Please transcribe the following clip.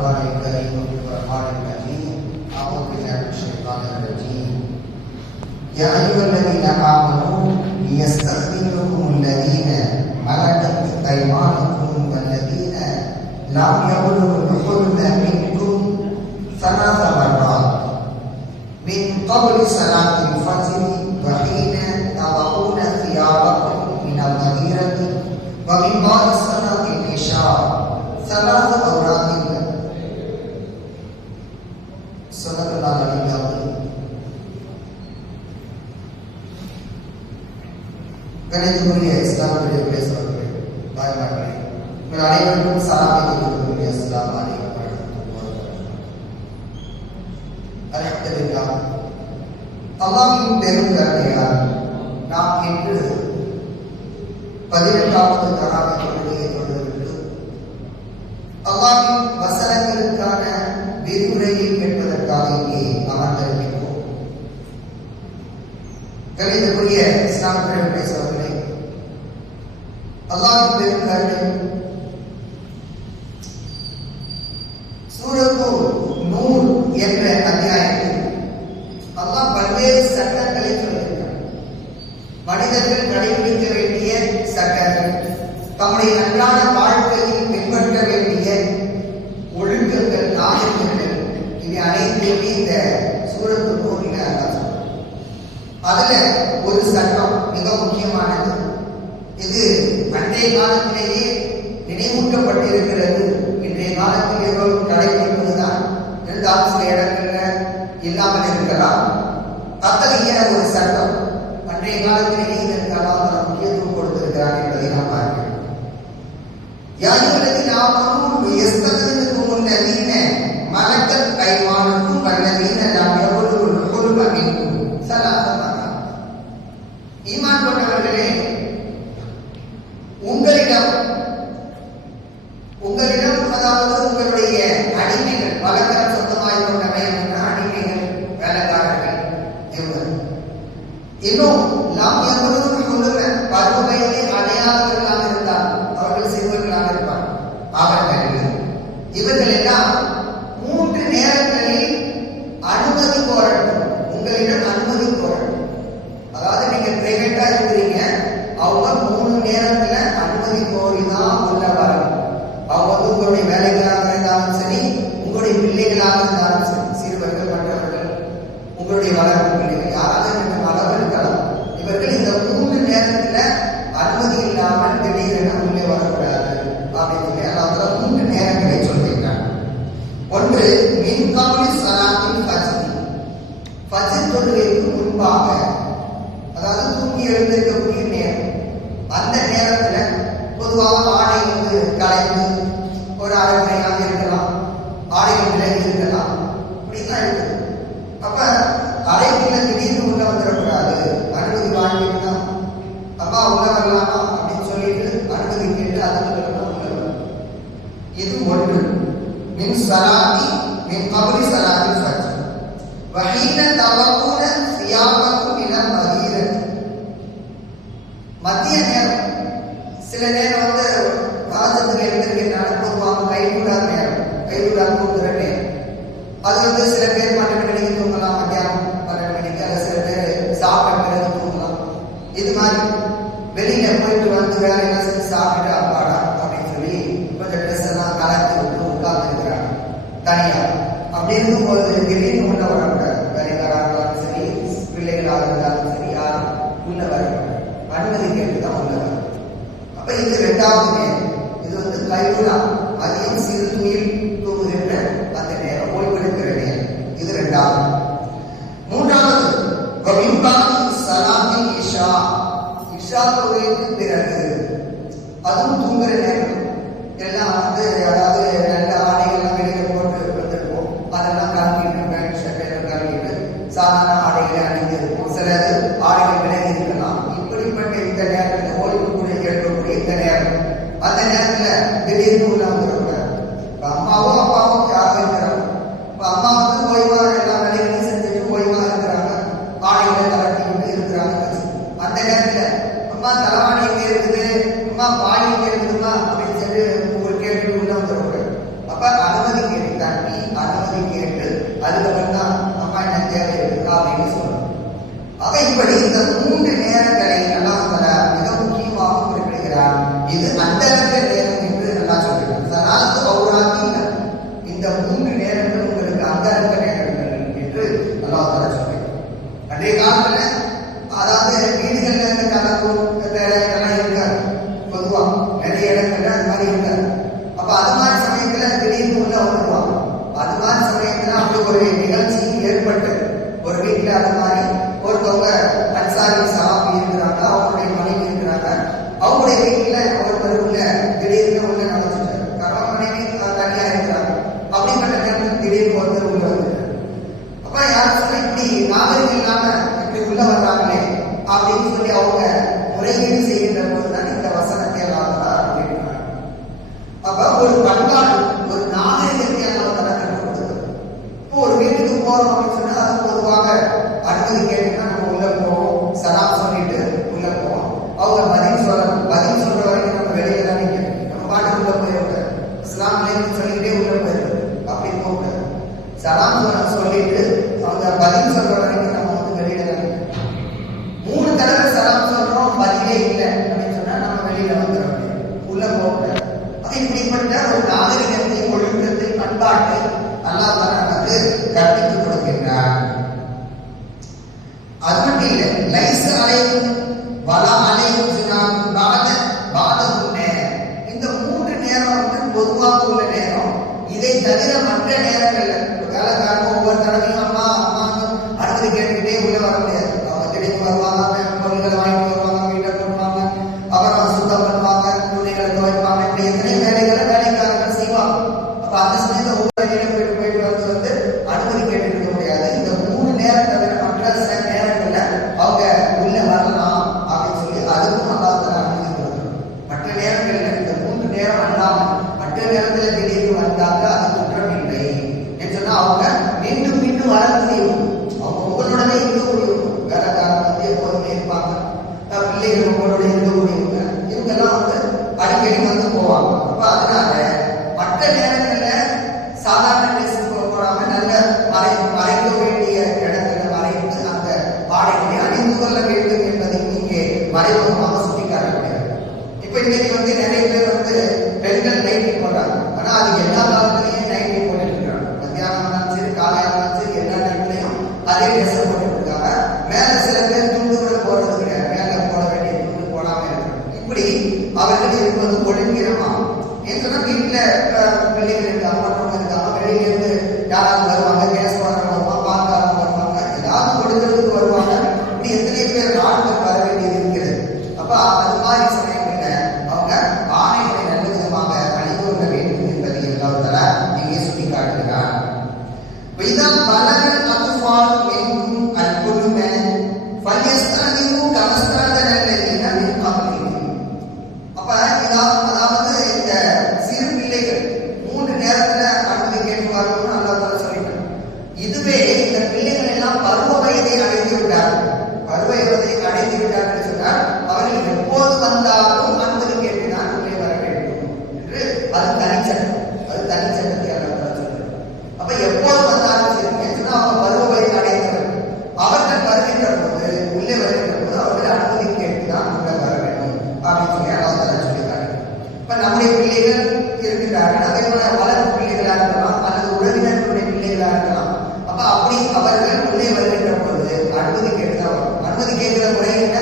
الله الكريم القرآن الأمين أعوذ بالله الشيطان الرجيم يا أيها الذين آمنوا ليستخدمكم الذين ملكت أيمانكم والذين لم يبلغوا الحلم منكم ثلاث مرات من قبل صلاة الفجر அனைத்துக்குரிய இஸ்லாம் பெரியவர்களே சொல்லக்கூடிய பயன்பாடுகளை உங்கள் அனைவருக்கும் சலாமை கூறக்கூடிய இஸ்லாம் அனைவரும் அழைத்ததில்லா நாம் இன்று பதினெட்டாவது தராக தொழுகையை தொடர்ந்து வசனங்களுக்கான விரிவுரையை கேட்பதற்காக இங்கே அமர்ந்திருக்கிறோம் கணிதக்குரிய இஸ்லாம் பெருமை சோதனை அல்லாஹ் பெரும் கருணை. சூரத்து நூல் என்ற அத்தியாயத்தில் அல்லாஹ் பல்வேறு சட்டங்களை சொல்லியிருக்கிறார் மனிதர்கள் கடைபிடிக்க வேண்டிய சட்டங்கள் தம்முடைய அன்றாட வாழ்க்கையில் இன்னும் நாம் என்பதும் கொண்டுள்ள பருவமையை அடையாதவர்களாக இருந்தால் அவர்கள் சிறுவர்களாக இருப்பார். அவர்கள் இவர்கள் எல்லாம் மூன்று நேரங்களில் அனுமதி கோரட்டும். உங்களிடம் அனுமதி கோரட்டும். அதாவது நீங்க பிரைவேட்டா இருக்கிறீங்க. அவங்க மூணு நேரத்துல அனுமதி கோரிதான் அப்படின்னு சொல்லி கொஞ்சம் ட்ரெஸ் எல்லாம் தனியா. அப்படி இருக்கும்போது திடீர்னு உள்ள வராங்க சரி பிள்ளைகளாக சரி யாரும் உள்ள வராங்க அனுமதி கேட்டு தான் உள்ள அப்ப இது ரெண்டாவது இது வந்து கைவிடா. இப்படி இந்த மூன்று நேரங்களை எல்லாம் ஆன்சர் சொல்லிட்டு அவங்க பதில் சொல்ற வரைக்கும் நம்ம வந்து வெளியில மூணு தடவை சலாம் சொல்றோம் பதிலே இல்லை அப்படின்னு சொன்னா நம்ம வெளியில வந்துடும் உள்ள போக இப்படிப்பட்ட ஒரு நாகரிகத்தை ஒழுக்கத்தை பண்பாட்டை அல்லா தலா நமக்கு கொடுக்கின்றார். அது மட்டும் இல்லை லைஸ் அலையும் வள அலையும் இந்த மூன்று நேரம் வந்து பொதுவாக உள்ள நேரம். இதை தவிர மற்ற நேரங்கள் ahora mismo, hermano. Maria அது தனிச்சட்டம் அது தனிச்சட்டத்தை அவர் அப்ப எப்போது வந்தாலும் சரி சொன்னா அவங்க பருவ வயது அடைந்தவர் அவர்கள் வருகின்ற போது உள்ளே வருகின்ற போது அவர்கள் அனுமதி கேட்டுதான் உள்ள வர வேண்டும் அப்படின்னு சொல்லி அனவதாரம் சொல்லியிருக்காங்க இப்ப நம்முடைய பிள்ளைகள் இருக்கிறார்கள் அதே போல வளர்ப்பு பிள்ளைகளா இருக்கலாம் அல்லது உறவினர்களுடைய பிள்ளைகளா இருக்கலாம் அப்ப அப்படி அவர்கள் உள்ளே வருகின்ற போது அனுமதி கேட்டுதான் வரும் அனுமதி கேட்கிற முறை என்ன?